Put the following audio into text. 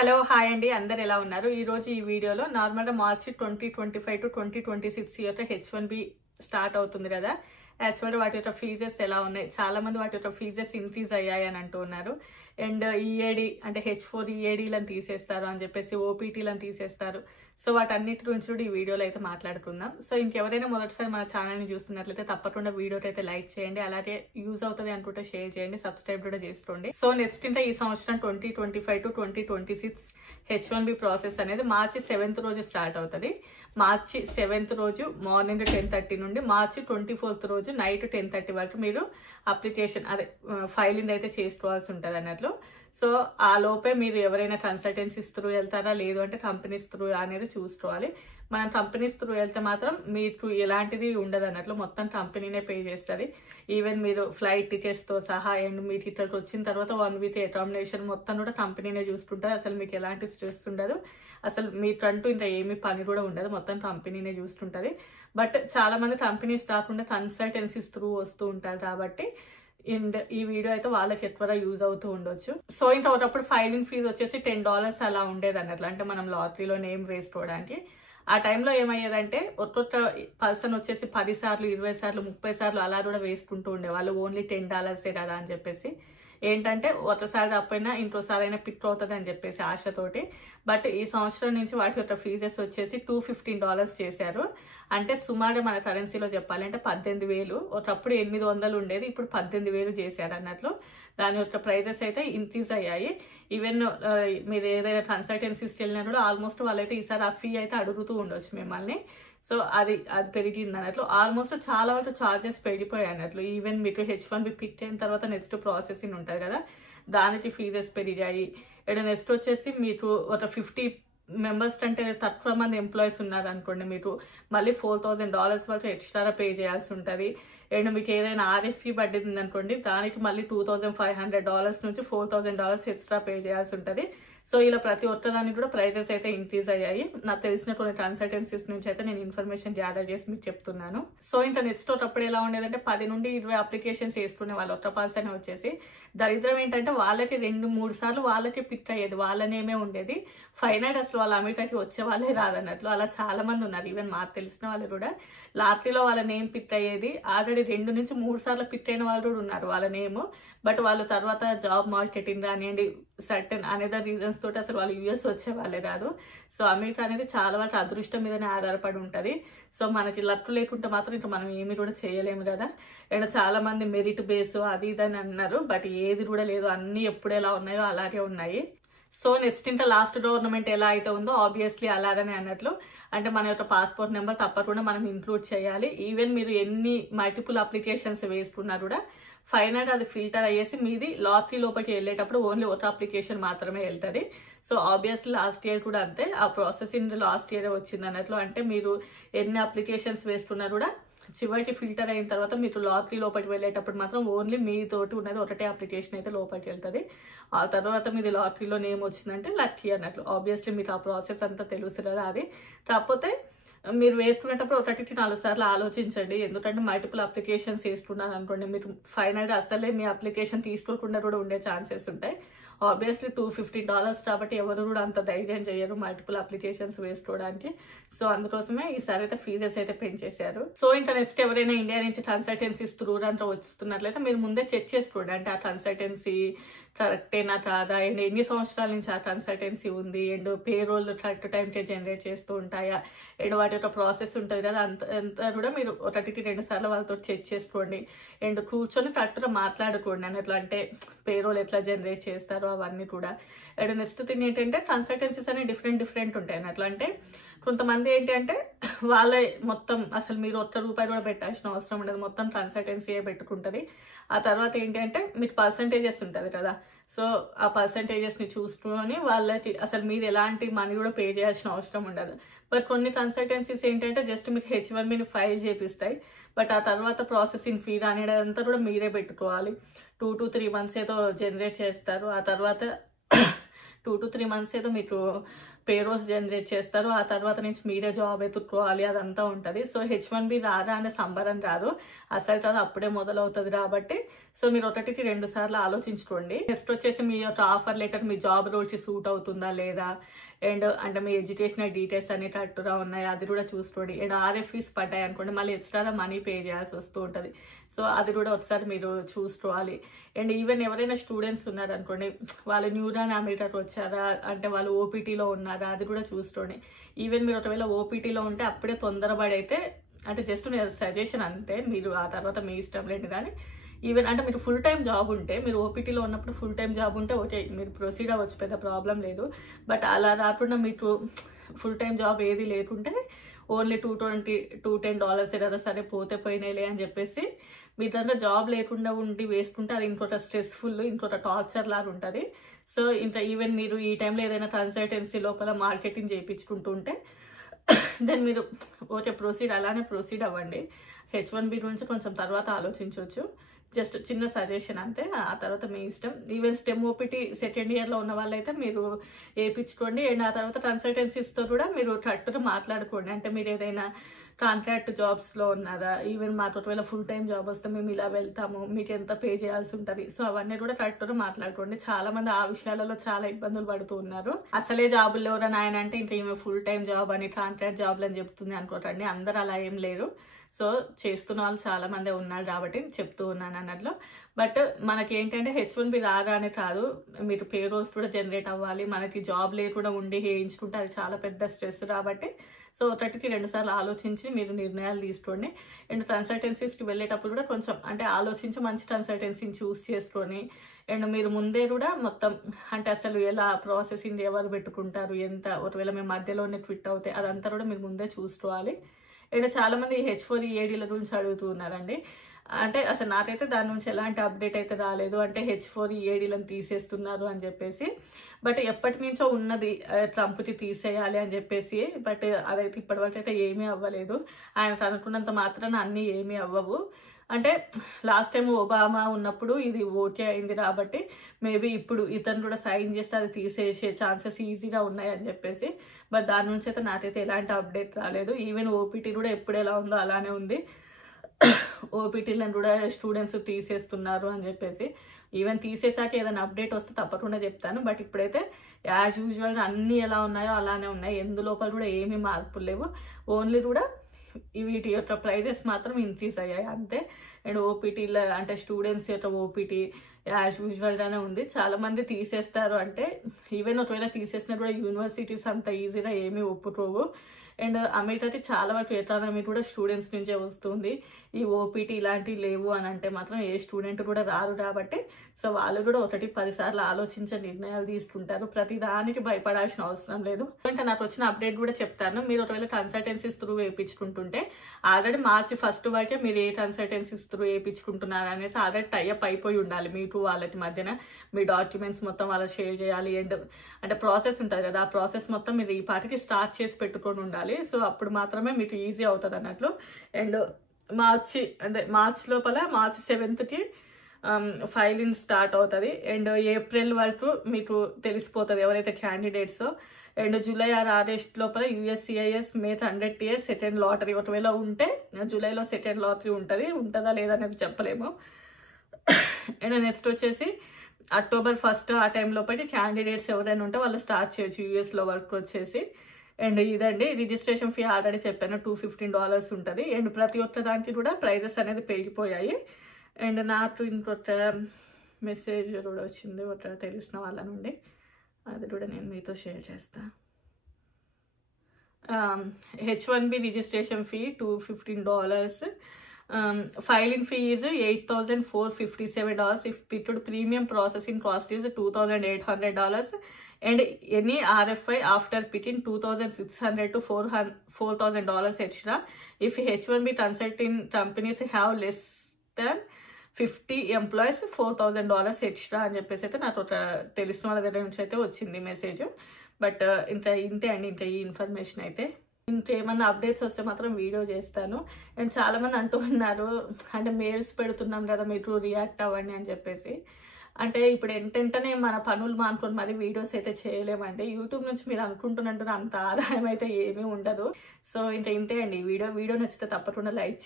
Hello hi అండి, అందరు ఎలా ఉన్నారు? ఈ రోజు ఈ వీడియోలో నార్మల్గా మార్చి 2025 టు 2026 ఇయర్ H1B స్టార్ట్ అవుతుంది కదా. యాక్చువల్గా వాటి యొక్క ఫీజెస్ ఎలా ఉన్నాయి, చాలా మంది వాటి యొక్క ఫీజెస్ ఇంక్రీజ్ అయ్యాయి అని అంటూ ఉన్నారు. అండ్ ఈఏడి అంటే H4 ఈఏడీలను తీసేస్తారు అని చెప్పేసి ఓపీటీలను తీసేస్తారు. సో వాటన్నిటి గురించి కూడా ఈ వీడియోలో అయితే మాట్లాడుకుందాం. సో ఇంకెవరైనా మొదటిసారి మన ఛానల్ని చూస్తున్నట్లయితే తప్పకుండా వీడియోకి అయితే లైక్ చేయండి, అలాగే యూజ్ అవుతుంది అనుకుంటే షేర్ చేయండి, సబ్స్క్రైబ్ కూడా చేసుకోండి. సో నెక్స్ట్ ఇంకా ఈ సంవత్సరం 2025 టు 2026 H1B ప్రాసెస్ అనేది మార్చి 7th రోజు స్టార్ట్ అవుతుంది. మార్చి 7th రోజు మార్నింగ్ 10:30 నుండి మార్చి 24th రోజు నైట్ 10:30 వరకు మీరు అప్లికేషన్ అదే ఫైలింగ్ అయితే చేసుకోవాల్సి ఉంటుంది అన్నట్లు. సో ఆ లోపే మీరు ఎవరైనా కన్సల్టెన్సీస్ త్రూ వెళ్తారా లేదు అంటే కంపెనీస్ త్రూ అనేది చూసుకోవాలి. మనం కంపెనీస్ త్రూ వెళ్తే మాత్రం మీకు ఎలాంటిది ఉండదు అన్నట్లు, మొత్తం కంపెనీనే పే చేస్తుంది. ఈవెన్ మీరు ఫ్లైట్ టికెట్స్తో సహా అండ్ మీ టికెట్ వచ్చిన తర్వాత 1 వీక్ అకామిడేషన్ మొత్తం కూడా కంపెనీనే చూసుకుంటుంది. అసలు మీకు ఎలాంటి స్ట్రెస్ ఉండదు, అసలు మీకంటూ ఇంకా ఏమీ పని కూడా ఉండదు, మొత్తం కంపెనీనే చూస్తుంటుంది. బట్ చాలా మంది కంపెనీస్ కాకుండా కన్సల్టెన్సీస్ త్రూ వస్తూ ఉంటారు కాబట్టి అండ్ ఈ వీడియో అయితే వాళ్ళకి ఎక్కువగా యూజ్ అవుతూ ఉండొచ్చు. సో ఇంకా ఒకప్పుడు ఫైలింగ్ ఫీజు వచ్చేసి $10 అలా ఉండేది అన్నట్లు, అంటే మనం లాటరీలో నేమ్ వేసుకోవడానికి. ఆ టైంలో ఏమయ్యేదంటే ఒక్కొక్క పర్సన్ వచ్చేసి 10 సార్లు 20 సార్లు 30 సార్లు అలా కూడా వేసుకుంటూ ఉండేవాళ్ళు, ఓన్లీ $10 కదా అని చెప్పేసి. ఏంటంటే ఒకసారి రాకపోయినా ఇంకోసారి అయినా పిక్ అవుతుంది అని చెప్పేసి ఆశతోటి. బట్ ఈ సంవత్సరం నుంచి వాటి యొక్క ఫీజెస్ వచ్చేసి $215 చేశారు. అంటే సుమారు మన కరెన్సీలో చెప్పాలంటే 18,000. ఒకప్పుడు 800 ఉండేది, ఇప్పుడు 18,000 చేశారు అన్నట్లు. దాని యొక్క ప్రైజెస్ అయితే ఇంక్రీజ్ అయ్యాయి. ఈవెన్ మీరు ఏదైనా కన్సల్టెన్సీస్కి వెళ్ళినా కూడా ఆల్మోస్ట్ వాళ్ళైతే ఈసారి ఆ ఫీ అయితే అడుగుతూ ఉండొచ్చు మిమ్మల్ని. సో అది పెరిగింది అన్నట్లు. ఆల్మోస్ట్ చాలా వరకు ఛార్జెస్ పెరిగిపోయాయి అన్నట్లు. ఈవెన్ మీకు H1B పిక్ అయిన తర్వాత నెక్స్ట్ ప్రాసెసింగ్ ఉంటుంది కదా, దానికి ఫీజెస్ పెరిగాయి. అండ్ నెక్స్ట్ వచ్చేసి మీకు ఒక 50 మెంబర్స్ కంటే తక్కువ మంది ఎంప్లాయీస్ ఉన్నారు అనుకోండి, మీకు మళ్ళీ $4,000 వరకు ఎక్స్ట్రా పే చేయాల్సి ఉంటుంది. అండ్ మీకు ఏదైనా RFE పడ్డది అనుకోండి, దానికి మళ్ళీ $2,500 నుంచి $4,000 ఎక్స్ట్రా పే చేయాల్సి ఉంటుంది. సో ఇలా ప్రతి ఒక్కదానికి కూడా ప్రైజెస్ అయితే ఇంక్రీజ్ అయ్యాయి. నాకు తెలిసిన కొన్ని కన్సల్టెన్సీస్ నుంచి అయితే నేను ఇన్ఫర్మేషన్ గ్యాదర్ చేసి మీకు చెప్తున్నాను. సో ఇంకా నెక్స్ట్ ఒకప్పుడు ఎలా ఉండేదంటే 10 నుండి 20 అప్లికేషన్స్ వేసుకునే వాళ్ళు ఒక్క పర్సన్ వచ్చేసి. దరిద్రం ఏంటంటే వాళ్ళకి 2-3 సార్లు వాళ్ళకి పిక్ అయ్యేది, వాళ్ళ నేమే ఉండేది. ఫైనల్ అసలు వాళ్ళ అమెరికాకి వచ్చే వాళ్ళే రాదన్నట్లు. అలా చాలా మంది ఉన్నారు, ఈవెన్ మాకు తెలిసిన వాళ్ళు కూడా. లాటరీలో వాళ్ళ నేమ్ పిక్ అయ్యేది, ఆల్రెడీ 2 నుంచి 3 సార్లు పిక్ అయిన వాళ్ళు కూడా ఉన్నారు వాళ్ళ నేమ్. బట్ వాళ్ళు తర్వాత జాబ్ మార్కెటింగ్ కానివ్వండి, సర్టన్ అనేదర్ రీజన్స్ తోటి అసలు వాళ్ళు యూఎస్ వచ్చే వాళ్ళే కాదు. సో అమెరికా అనేది చాలా వరకు అదృష్టం మీదనే ఆధారపడి ఉంటుంది. సో మనకి లక్ లేకుంటే మాత్రం ఇంకా మనం ఏమి కూడా చేయలేము కదా. అండ్ చాలా మంది మెరిట్ బేస్ అది ఇది అని అన్నారు, బట్ ఏది కూడా లేదు, అన్ని ఎప్పుడు ఎలా ఉన్నాయో అలాగే ఉన్నాయి. సో నెక్స్ట్ ఇంకా లాస్ట్ గవర్నమెంట్ ఎలా అయితే ఉందో ఆబ్వియస్లీ అలాగనే అన్నట్లు. అంటే మన యొక్క పాస్పోర్ట్ నెంబర్ తప్పకుండా మనం ఇంక్లూడ్ చేయాలి. ఈవెన్ మీరు ఎన్ని మల్టిపుల్ అప్లికేషన్స్ వేసుకున్నా కూడా ఫైనల్ అది ఫిల్టర్ అయ్యేసి మీది లాటరీ లోపలికి వెళ్ళేటప్పుడు ఓన్లీ ఒక అప్లికేషన్ మాత్రమే వెళ్తుంది. సో ఆబ్వియస్లీ లాస్ట్ ఇయర్ కూడా అంతే, ఆ ప్రాసెసింగ్ లాస్ట్ ఇయర్ వచ్చింది అన్నట్లు. అంటే మీరు ఎన్ని అప్లికేషన్స్ వేసుకున్నా కూడా చివరికి ఫిల్టర్ అయిన తర్వాత మీకు లాటరీ లోపలికి వెళ్ళేటప్పుడు మాత్రం ఓన్లీ మీతోటి ఉన్నది ఒకటే అప్లికేషన్ అయితే లోపలికి వెళ్తుంది. ఆ తర్వాత మీది లాటరీలో నేమ్ వచ్చిందంటే లక్కీ అన్నట్లు. ఆబ్వియస్లీ మీకు ఆ ప్రాసెస్ అంతా తెలుసు కదా. అది కాకపోతే మీరు వేసుకునేటప్పుడు 1-4 సార్లు ఆలోచించండి, ఎందుకంటే మల్టిపుల్ అప్లికేషన్స్ వేసుకున్నాను అనుకోండి, మీరు ఫైనల్గా అసలే మీ అప్లికేషన్ తీసుకోకుండా కూడా ఉండే ఛాన్సెస్ ఉంటాయి. ఆబ్వియస్లీ $250 కాబట్టి ఎవరు కూడా అంత ధైర్యం చేయరు మల్టిపుల్ అప్లికేషన్స్ వేసుకోవడానికి. సో అందుకోసమే ఈసారి అయితే ఫీజెస్ అయితే పెంచేశారు. సో ఇంకా నెక్స్ట్ ఎవరైనా ఇండియా నుంచి కన్సల్టెన్సీస్ త్రూ అంటే వస్తున్నట్లయితే మీరు ముందే చెక్ చేసుకోండి, అంటే ఆ కన్సల్టెన్సీ కరెక్టేనా కాదా, అండ్ ఎన్ని సంవత్సరాల నుంచి ఆ కన్సల్టెన్సీ ఉంది, అండ్ పేరోల్ కరెక్ట్ టైంకే జనరేట్ చేస్తూ ఉంటాయా, అండ్ వాటి యొక్క ప్రాసెస్ ఉంటుంది కదా, అంతా కూడా మీరు 1-2 సార్లు వాళ్ళతో చెక్ చేసుకోండి. అండ్ కూర్చొని కరెక్ట్గా మాట్లాడుకోండి అన్నట్లు, అంటే పేరోల్ ఎట్లా జనరేట్ చేస్తారో అవన్నీ కూడా. అండ్ నెక్స్ట్ థింగ్ ఏంటంటే కన్సల్టెన్సీస్ అనేవి డిఫరెంట్ ఉంటాయి అన్నట్లు. అంటే కొంతమంది ఏంటి అంటే వాళ్ళ మొత్తం అసలు మీరు ₹1 కూడా పెట్టాల్సిన అవసరం ఉండదు, మొత్తం కన్సల్టెన్సీ పెట్టుకుంటుంది. ఆ తర్వాత ఏంటి అంటే మీకు పర్సంటేజెస్ ఉంటుంది కదా, సో ఆ పర్సంటేజెస్ని చూసుకొని వాళ్ళకి అసలు మీరు ఎలాంటి మనీ కూడా పే చేయాల్సిన అవసరం ఉండదు. బట్ కొన్ని కన్సల్టెన్సీస్ ఏంటంటే జస్ట్ మీకు H1Bని ఫైల్ చేపిస్తాయి, బట్ ఆ తర్వాత ప్రాసెసింగ్ ఫీ అనేది అంతా కూడా మీరే పెట్టుకోవాలి. 2 to 3 months ఏదో జనరేట్ చేస్తారు. ఆ తర్వాత 2 to 3 months ఏదో మీకు పేరోల్స్ జనరేట్ చేస్తారు. ఆ తర్వాత నుంచి మీరే జాబ్ ఎత్తుక్కోవాలి, అదంతా ఉంటుంది. సో H1B రారా అనే సంబరం రాదు, అసలు అది అప్పుడే మొదలవుతుంది. కాబట్టి సో మీరు 1కి 2 సార్లు ఆలోచించుకోండి. నెక్స్ట్ వచ్చేసి మీ యొక్క ఆఫర్ లెటర్ మీ జాబ్ రోల్కి సూట్ అవుతుందా లేదా, అండ్ అంటే మీ ఎడ్యుకేషనల్ డీటెయిల్స్ అన్ని కరెక్ట్గా ఉన్నాయి అది కూడా చూసుకోండి. అండ్ RFEs పడ్డాయి అనుకోండి, మళ్ళీ ఎక్స్ట్రా మనీ పే చేయాల్సి వస్తూ ఉంటుంది. సో అది కూడా ఒకసారి మీరు చూసుకోవాలి. అండ్ ఈవెన్ ఎవరైనా స్టూడెంట్స్ ఉన్నారనుకోండి, వాళ్ళు న్యూరాన్ అమెరికాకి వచ్చారా అంటే వాళ్ళు ఓపీటీలో ఉన్నారా అది కూడా చూసుకోండి. ఈవెన్ మీరు ఒకవేళ ఓపీటీలో ఉంటే అప్పుడే తొందరపడి అయితే, అంటే జస్ట్ నేను సజెషన్ అంతే, మీరు ఆ తర్వాత మీ ఇష్టం లేండి. కానీ ఈవెన్ అంటే మీరు ఫుల్ టైం జాబ్ ఉంటే, మీరు ఓపీటీలో ఉన్నప్పుడు ఫుల్ టైం జాబ్ ఉంటే ఓకే మీరు ప్రొసీడ్ అవ్వచ్చు, పెద్ద ప్రాబ్లం లేదు. బట్ అలా రాకుండా మీకు ఫుల్ టైం జాబ్ ఏది లేకుంటే ఓన్లీ $210 కదా, సరే పోతే పోయినాయిలే అని చెప్పేసి మీ దగ్గర జాబ్ లేకుండా ఉండి వేసుకుంటే అది ఇంకొక స్ట్రెస్ఫుల్, ఇంకొక టార్చర్ లాగా ఉంటుంది. సో ఇంకా ఈవెన్ మీరు ఈ టైంలో ఏదైనా కన్సల్టెన్సీ లోపల మార్కెటింగ్ చేయించుకుంటూ ఉంటే దెన్ మీరు ఓకే అలానే ప్రొసీడ్ అవ్వండి. H1B గురించి కొంచెం తర్వాత ఆలోచించవచ్చు. జస్ట్ చిన్న సజెషన్ అంతే, ఆ తర్వాత మీ ఇష్టం. ఈవెన్ స్టెమ్ ఓపీటీ సెకండ్ ఇయర్లో ఉన్న వాళ్ళైతే మీరు వేయించుకోండి. అండ్ ఆ తర్వాత కన్సల్టెన్సీస్తో కూడా మీరు కరెక్ట్గా మాట్లాడుకోండి. అంటే మీరు ఏదైనా కాంట్రాక్ట్ జాబ్స్లో ఉన్నారా, ఈవెన్ మాకు ఒకవేళ ఫుల్ టైం జాబ్ వస్తే మేము ఇలా వెళ్తాము, మీకు ఎంత పే చేయాల్సి ఉంటుంది. సో అవన్నీ కూడా కరెక్ట్గా మాట్లాడుకోండి. చాలా మంది ఆ విషయాలలో చాలా ఇబ్బందులు పడుతూ ఉన్నారు. అసలే జాబులు ఎవరైనా ఆయన అంటే ఇంకా ఈమె ఫుల్ టైం జాబ్ అని కాంట్రాక్ట్ జాబ్లు అని చెప్తుంది అనుకోకండి, అందరు అలా ఏం లేరు. సో చేస్తున్న వాళ్ళు చాలా మంది ఉన్నారు కాబట్టి చెప్తూ ఉన్నాను అన్నట్లు. బట్ మనకి ఏంటంటే H1B రాగానే కాదు, మీరు పేరోల్స్ కూడా జనరేట్ అవ్వాలి. మనకి జాబ్ లేకుండా ఉండి వేయించుకుంటే అది చాలా పెద్ద స్ట్రెస్. కాబట్టి సో 1కి 2 సార్లు ఆలోచించి మీరు నిర్ణయాలు తీసుకోండి. అండ్ కన్సల్టెన్సీస్కి వెళ్ళేటప్పుడు కూడా కొంచెం అంటే ఆలోచించి మంచి కన్సల్టెన్సీని చూస్ చేసుకొని, అండ్ మీరు ముందే కూడా మొత్తం అంటే అసలు ఎలా ప్రాసెసింగ్ ఎవరు పెట్టుకుంటారు, ఎంత ఒకవేళ మేము మధ్యలోనే క్విట్ అవుతాయి అదంతా కూడా మీరు ముందే చూసుకోవాలి. అండ్ చాలా మంది H4 EADల గురించి అడుగుతూ ఉన్నారండి. అంటే అసలు నాకైతే దాని నుంచి ఎలాంటి అప్డేట్ అయితే రాలేదు. అంటే H4 EADలను తీసేస్తున్నారు అని చెప్పేసి, బట్ ఎప్పటి నుంచో ఉన్నది ట్రంప్కి తీసేయాలి అని చెప్పేసి. బట్ అదైతే ఇప్పటివరకు అయితే ఏమీ అవ్వలేదు. ఆయన అనుకున్నంత మాత్రాన అన్నీ ఏమీ అవ్వవు. అంటే లాస్ట్ టైం ఒబామా ఉన్నప్పుడు ఇది ఓకే అయింది కాబట్టి మేబీ ఇప్పుడు ఇతను కూడా సైన్ చేస్తే అది తీసేసే ఛాన్సెస్ ఈజీగా ఉన్నాయి అని చెప్పేసి. బట్ దాని నుంచి అయితే నాకైతే ఎలాంటి అప్డేట్ రాలేదు. ఈవెన్ ఓపీటీ కూడా ఎప్పుడు ఎలా ఉందో అలానే ఉంది. ఓపీటీలను కూడా స్టూడెంట్స్ తీసేస్తున్నారు అని చెప్పేసి. ఈవెన్ తీసేసాక ఏదైనా అప్డేట్ వస్తే తప్పకుండా చెప్తాను. బట్ ఇప్పుడైతే యాజ్ యూజువల్ అన్నీ ఎలా ఉన్నాయో అలానే ఉన్నాయి. ఎందులోపల కూడా ఏమీ మార్పులు లేవు. ఓన్లీ కూడా వీటి యొక్క ప్రైజెస్ మాత్రం ఇంక్రీజ్ అయ్యాయి అంతే. అండ్ ఓపీటీలో అంటే స్టూడెంట్స్ యొక్క ఓపీటీ యాజ్ యూజువల్గానే ఉంది. చాలా మంది తీసేస్తారు అంటే, ఈవెన్ ఒకవేళ తీసేసినా కూడా యూనివర్సిటీస్ అంత ఈజీగా ఏమీ ఒప్పుకోవు. అండ్ అమెరికాకి చాలా వరకు ఎకానమీ కూడా స్టూడెంట్స్ నుంచే వస్తుంది. ఈ ఓపీటీ ఇలాంటివి లేవు అని అంటే మాత్రం ఏ స్టూడెంట్ కూడా రారు. కాబట్టి సో వాళ్ళు కూడా 1-10 సార్లు ఆలోచించే నిర్ణయాలు తీసుకుంటారు. ప్రతి దానికి భయపడాల్సిన అవసరం లేదు. ఇంకా నాకు వచ్చిన అప్డేట్ కూడా చెప్తాను. మీరు ఒకవేళ కన్సల్టెన్సీస్ త్రూ వేయించుకుంటుంటే ఆల్రెడీ March 1 వరకే మీరు ఏ కన్సల్టెన్సీస్ త్రూ వేయించుకుంటున్నారు అనేసి ఆల్రెడీ టైఅప్ అయిపోయి ఉండాలి. మీకు వాళ్ళకి మధ్యన మీ డాక్యుమెంట్స్ మొత్తం వాళ్ళకి షేర్ చేయాలి. అండ్ అంటే ప్రాసెస్ ఉంటుంది కదా, ఆ ప్రాసెస్ మొత్తం మీరు ఈ పాటికి స్టార్ట్ చేసి పెట్టుకొని ఉండాలి. సో అప్పుడు మాత్రమే మీకు ఈజీ అవుతుంది అన్నట్లు. అండ్ మార్చ్ లోపల March 7కి ఫైలింగ్ స్టార్ట్ అవుతుంది. అండ్ ఏప్రిల్ వరకు మీకు తెలిసిపోతుంది ఎవరైతే క్యాండిడేట్స్. అండ్ జూలై ఆగస్ట్ లోపల USCIS May 100 years second lottery ఒకవేళ ఉంటే జూలైలో సెకండ్ లాటరీ ఉంటుందా లేదా అనేది చెప్పలేము. అండ్ నెక్స్ట్ వచ్చేసి October 1 ఆ టైం లోపల క్యాండిడేట్స్ ఎవరైనా ఉంటే వాళ్ళు స్టార్ట్ చేయొచ్చు US వర్క్ వచ్చేసి. అండ్ ఇదండి రిజిస్ట్రేషన్ ఫీ ఆల్రెడీ చెప్పాను, $215 ఉంటుంది. అండ్ ప్రతి ఒక్క దానికి కూడా ప్రైజెస్ అనేది పెరిగిపోయాయి. అండ్ నాకు ఇంకొక మెసేజ్ కూడా వచ్చింది ఒక తెలిసిన వాళ్ళ నుండి, అది కూడా నేను మీతో షేర్ చేస్తాను. H1B registration fee $215. Filing fee is $8,457. If pitted premium processing cost is $2,800. And any RFI after pitting $2,600 to $4,000 extra. If H1B consulting companies have less than 50 employees, $4,000 extra అని చెప్పేసి అయితే నాకు ఒక తెలిసిన వాళ్ళ దగ్గర నుంచి అయితే వచ్చింది మెసేజ్. బట్ ఇంతే అండి, ఇంకా ఈ ఇన్ఫర్మేషన్ అయితే. ఇంకేమన్నా అప్డేట్స్ వస్తే మాత్రం వీడియో చేస్తాను. అండ్ చాలామంది అంటూ ఉన్నారు అంటే మెయిల్స్ పెడుతున్నాం కదా మీరు రియాక్ట్ అవ్వండి అని చెప్పేసి. అంటే ఇప్పుడు ఎంటనే మన పనులు మానుకొని మరి వీడియోస్ అయితే చేయలేమండి. యూట్యూబ్ నుంచి మీరు అనుకుంటున్నట్టు అంత ఆదాయం అయితే ఏమీ ఉండదు. సో ఇంకా ఇంతే అండి. వీడియో నచ్చితే తప్పకుండా లైక్